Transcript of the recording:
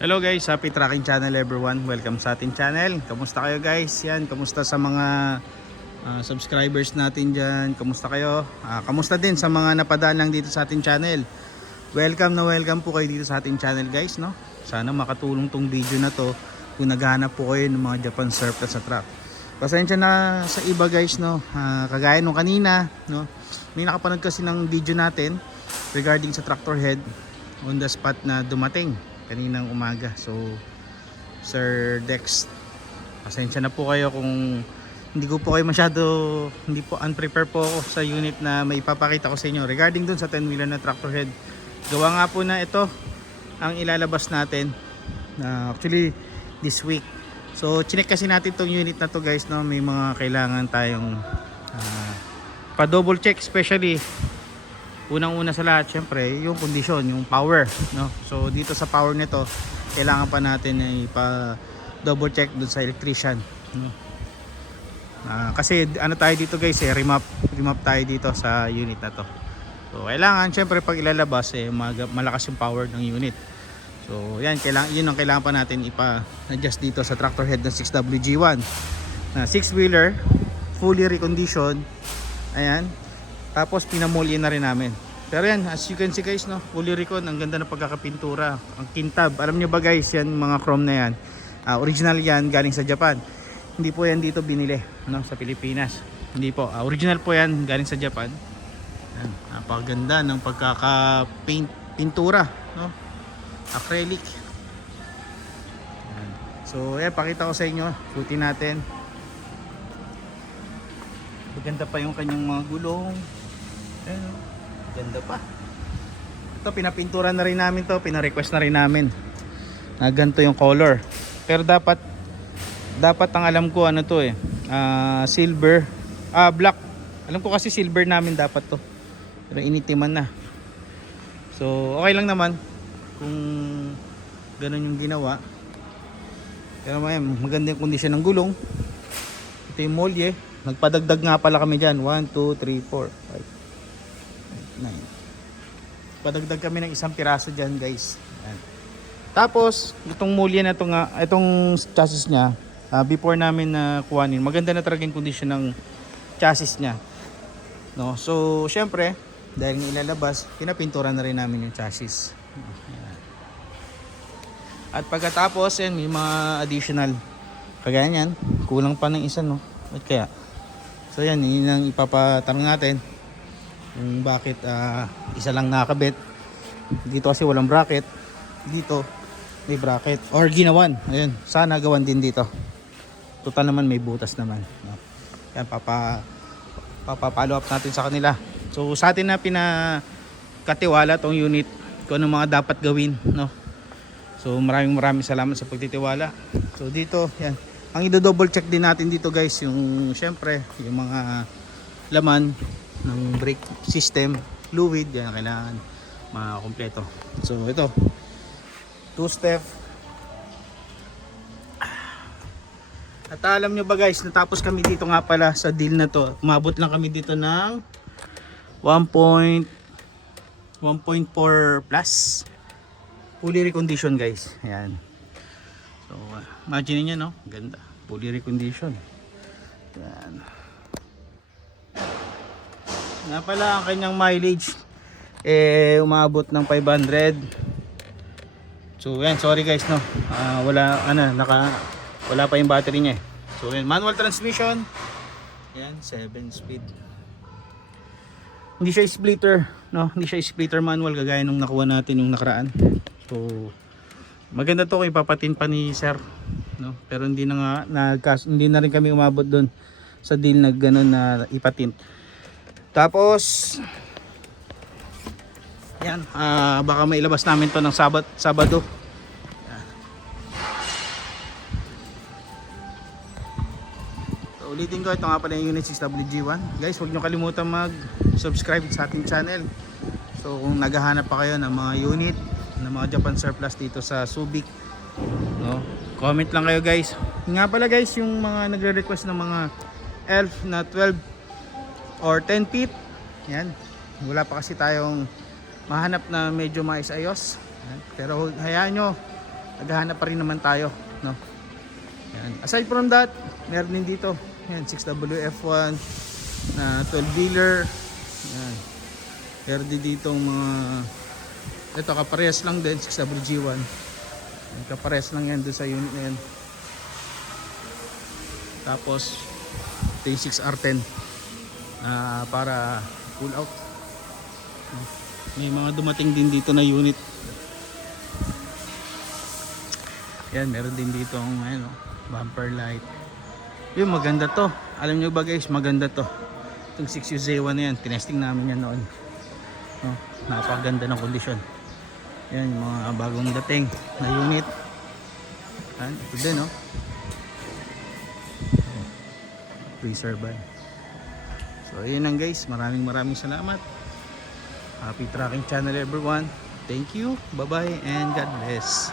Hello guys, happy tracking channel everyone. Welcome sa ating channel. Kamusta kayo guys? Yan, kamusta sa mga subscribers natin dyan? Kamusta kayo? Kamusta din sa mga napadaan lang dito sa ating channel? Welcome po kayo dito sa ating channel guys, no? Sana makatulong tong video na to kung naghahanap po kayo ng mga Japan surplus sa truck. Pasensya na sa iba guys, no? Kagaya nung kanina, no? May nakapanood kasi ng video natin regarding sa tractor head on the spot na dumating kaninang umaga. So Sir Dex, pasensya na po kayo kung hindi ko po kayo masyado, hindi po unprepared po ako sa unit na may ipapakita ko sa inyo regarding dun sa 10-wheeler na tractor head. Gawa nga po na ito ang ilalabas natin actually this week. So chinek kasi natin tong unit na to guys, no? May mga kailangan tayong pa double check, especially unang-una sa lahat, syempre, yung kondisyon, yung power, no? So dito sa power nito, kailangan pa natin ay pa-double check dun sa electrician, no? Kasi ano tayo dito guys, remap tayo dito sa unit na to. So kailangan, syempre, pag ilalabas, malakas yung power ng unit. So yan, yun ang kailangan pa natin ipa-adjust dito sa tractor head ng 6WG1 na 6-wheeler, fully reconditioned. Ayan. Tapos pinamulye na rin namin. Pero yan, as you can see guys, no, fully recon, ang ganda ng pagkakapintura. Ang kintab, alam nyo ba guys, yan mga chrome na yan, original yan, galing sa Japan. Hindi po yan dito binili, no, sa Pilipinas. Hindi po, original po yan, galing sa Japan. Yan, napakaganda ng pagkakapaint-pintura, no, acrylic. Yan. So yan, pakita ko sa inyo, suotin natin. Maganda pa yung kanyang mga gulong. Ayan, ganda pa. Ito, pinapintura na rin namin to, pina-request na rin namin na ganito yung color. Pero dapat ang alam ko ano to silver, black. Alam ko kasi silver namin dapat to. Pero initiman na. So okay lang naman kung ganun yung ginawa. Pero maganda yung kondisyon ng gulong. Ito yung molye. Nagpadagdag nga pala kami dyan. 1, 2, 3, 4, 5, 9. Padagdag kami ng isang piraso dyan guys. Ayan. Tapos itong mulya na itong chassis nya, before namin na kuhanin, maganda na talaga yung condition ng chassis nya, no? So syempre dahil ilalabas, pinapintura na rin namin yung chassis. Ayan. At pagkatapos yan, may mga additional kagaya yan, kulang pa ng isa, no? At kaya so yan, yun ang ipapatanong natin kung bakit isa lang nakakabit dito, kasi walang bracket dito, may bracket or ginawan. Ayun, sana gawan din dito, total naman may butas naman, no? Yan, papalo up natin sa kanila. So sa atin na pinakatiwala tong unit kung ano mga dapat gawin, no? So maraming salamat sa pagtitiwala. So dito yan, ang i-double check din natin dito guys, yung syempre yung mga laman ng brake system, fluid, yan kailangan makompleto. So ito, 2-step. At alam nyo ba guys, natapos kami dito nga pala sa deal na to, umabot lang kami dito ng 1.4 plus fully reconditioned guys. Ayan. So imagine niyo, no, ganda, fully reconditioned. Yan. Nga pala ang kanyang mileage umabot ng 500. So yan, sorry guys, no, wala pa yung battery niya. So yan, manual transmission. Yan, 7 speed. Hindi siya splitter, no, hindi siya splitter manual kagaya nung nakuha natin yung nakaraan. So maganda to kung ipapatin pa ni sir, no? Pero hindi na rin kami umabot doon sa deal na gano'n na ipatin. Tapos yan, baka mailabas namin to ng Sabado. So, ulitin ko, ito nga pala yung unit 6WG1. Guys, huwag nyo kalimutan mag-subscribe sa ating channel. So kung naghahanap pa kayo ng mga unit ng mga Japan surplus dito sa Subic, no, comment lang kayo guys. Nga pala guys, yung mga nagre-request ng mga ELF na 12 or 10 feet, yan, wala pa kasi tayong mahanap na medyo maayos-ayos. Pero hayaan nyo, naghahanap pa rin naman tayo, no? Yan. Aside from that, meron din dito. Yan, 6WF1 na 12-wheeler. Yan. Meron din dito mga ito kaparehas lang din 6WG1. Yan, kaparehas lang yan doon sa unit na yan. Tapos ito yung 6R10 para pull out. May mga dumating din dito na unit. Yan, meron din dito ang ano, bumper light. Yung maganda to. Alam nyo ba guys, maganda to. Itong 6UZ1 na yan, tinesting namin yan noon. No, napakaganda ng kondisyon. Yan, yung mga bagong dating na unit. Yan, ito din, no? Preserve. So, yun lang guys. Maraming salamat. Happy Trucking Channel everyone. Thank you. Bye-bye and God bless.